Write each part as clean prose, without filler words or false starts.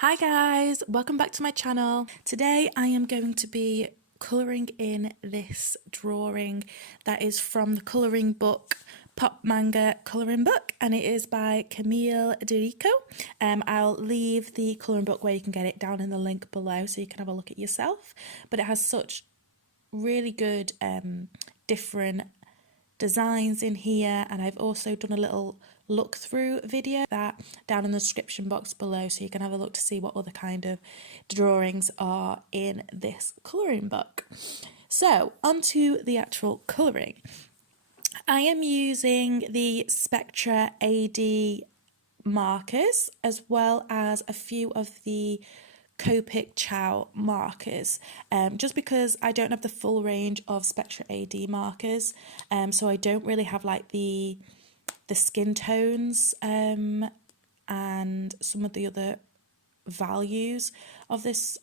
Hi guys, welcome back to my channel. Today I am going to be colouring in this drawing that is from the colouring book Pop Manga Colouring Book, and it is by Camilla. I'll leave the colouring book where you can get it down in the link below so you can have a look at yourself, but it has such really good different designs in here, and I've also done a little look through video that down in the description box below so you can have a look to see what other kind of drawings are in this colouring book. So onto the actual colouring. I am using the Spectra AD markers as well as a few of the Copic Ciao Markers, just because I don't have the full range of Spectra AD markers, so I don't really have like the skin tones and some of the other values of this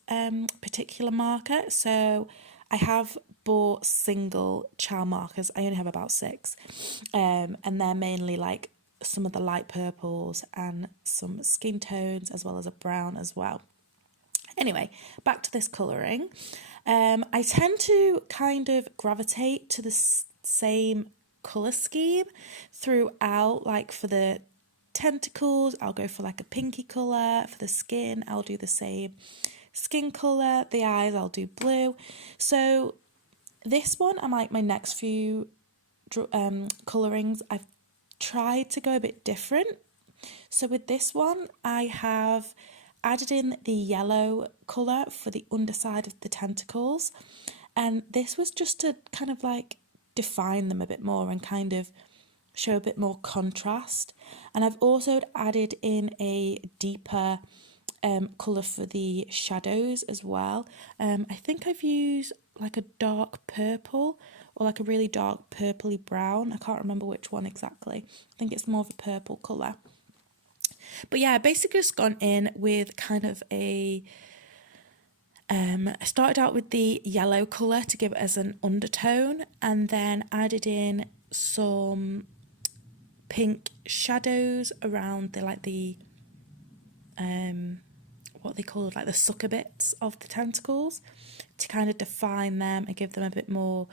particular marker. So I have bought single Ciao markers. I only have about 6, and they're mainly like some of the light purples and some skin tones as well as a brown as well. Anyway, back to this colouring. I tend to kind of gravitate to the same colour scheme throughout. Like for the tentacles, I'll go for like a pinky colour. For the skin, I'll do the same skin colour. The eyes, I'll do blue. So this one, I'm like my next few colourings, I've tried to go a bit different. So with this one, I have added in the yellow colour for the underside of the tentacles, and this was just to kind of like define them a bit more and kind of show a bit more contrast. And I've also added in a deeper colour for the shadows as well. I think I've used like a dark purple or like a really dark purpley brown. I can't remember which one exactly. I think it's more of a purple colour. But yeah, I basically just gone in with kind of I started out with the yellow colour to give it as an undertone, and then added in some pink shadows around the what they call like the sucker bits of the tentacles to kind of define them and give them a bit more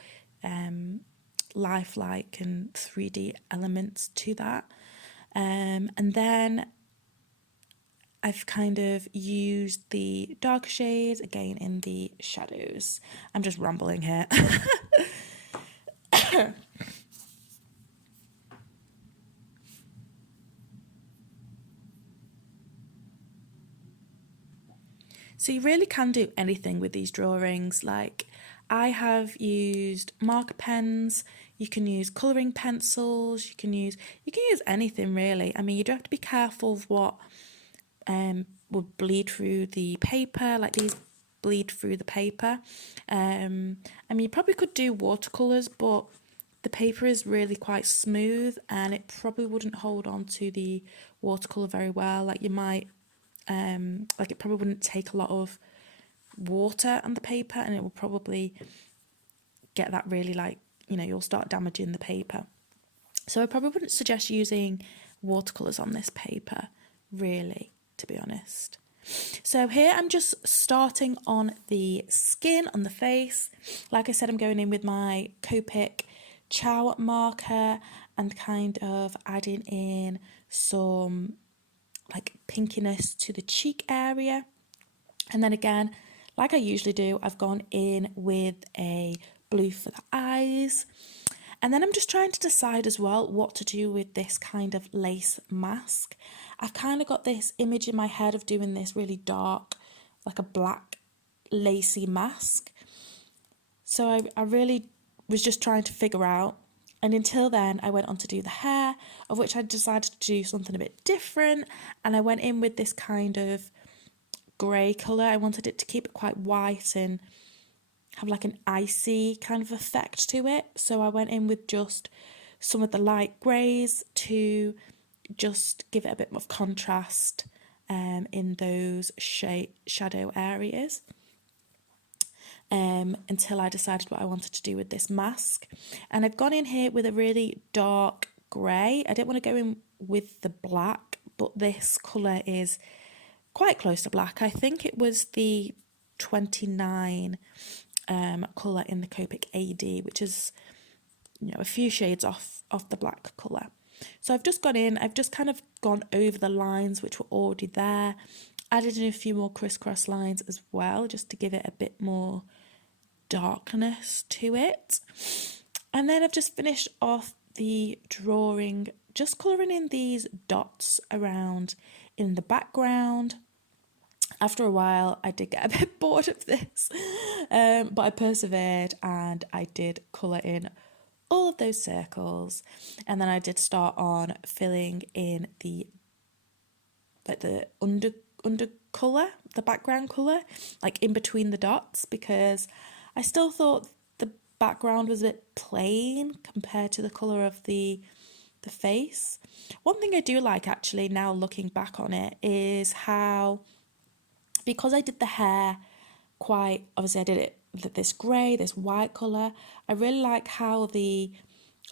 lifelike and 3D elements to that. And then I've kind of used the darker shades again in the shadows. I'm just rambling here. So you really can do anything with these drawings. Like I have used marker pens, you can use colouring pencils, you can use anything really. I mean, you do have to be careful of what would bleed through the paper, like these bleed through the paper. I mean, you probably could do watercolours, but the paper is really quite smooth and it probably wouldn't hold on to the watercolour very well. Like you might, like it probably wouldn't take a lot of water on the paper, and it will probably get that really like, you know, you'll start damaging the paper. So I probably wouldn't suggest using watercolours on this paper, really, to be honest. So here I'm just starting on the skin, on the face. Like I said, I'm going in with my Copic Ciao marker and kind of adding in some like pinkiness to the cheek area. And then again, like I usually do, I've gone in with a blue for the eyes. And then I'm just trying to decide as well what to do with this kind of lace mask. I've kind of got this image in my head of doing this really dark, like a black lacy mask. So I really was just trying to figure out. And until then, I went on to do the hair, of which I decided to do something a bit different. And I went in with this kind of grey colour. I wanted it to keep it quite white and have like an icy kind of effect to it. So I went in with just some of the light greys to just give it a bit of contrast in those shadow areas. Until I decided what I wanted to do with this mask. And I've gone in here with a really dark grey. I didn't want to go in with the black, but this colour is quite close to black. I think it was the 29 colour in the Copic AD, which is, you know, a few shades off the black colour. So I've just gone in, I've just kind of gone over the lines which were already there, added in a few more crisscross lines as well, just to give it a bit more darkness to it. And then I've just finished off the drawing, just colouring in these dots around in the background. After a while, I did get a bit bored of this, but I persevered and I did colour in all of those circles. And then I did start on filling in the under colour, the background colour, like in between the dots, because I still thought the background was a bit plain compared to the colour of the face. One thing I do like, actually, now looking back on it, is how, because I did the hair quite, obviously I did it this grey, this white colour, I really like how the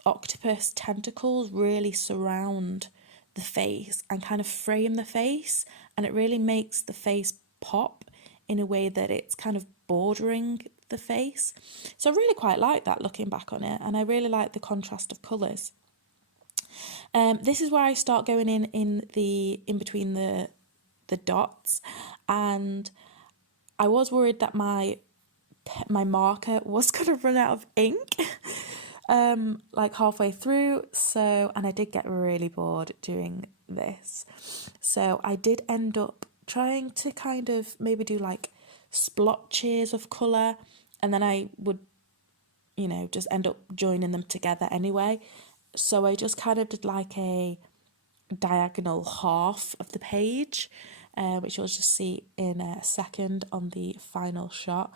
octopus tentacles really surround the face and kind of frame the face, and it really makes the face pop in a way that it's kind of bordering the face. So I really quite like that looking back on it, and I really like the contrast of colours. This is where I start going in between the dots, and I was worried that my marker was going to run out of ink like halfway through, and I did get really bored doing this, so I did end up trying to kind of maybe do like splotches of colour, and then I would, you know, just end up joining them together anyway. So I just kind of did like a diagonal half of the page, which you'll just see in a second on the final shot.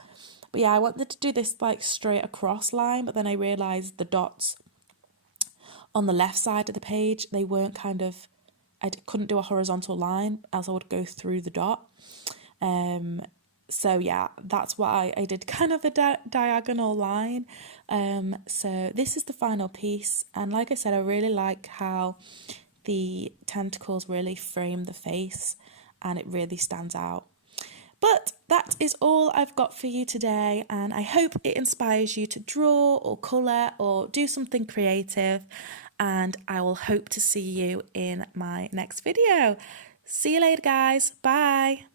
But yeah, I wanted to do this like straight across line, but then I realised the dots on the left side of the page, they weren't kind of, I couldn't do a horizontal line, else I would go through the dot. So yeah, that's why I did kind of a diagonal line. So this is the final piece, and like I said, I really like how the tentacles really frame the face and it really stands out. But that is all I've got for you today, and I hope it inspires you to draw or colour or do something creative, and I will hope to see you in my next video. See you later, guys. Bye.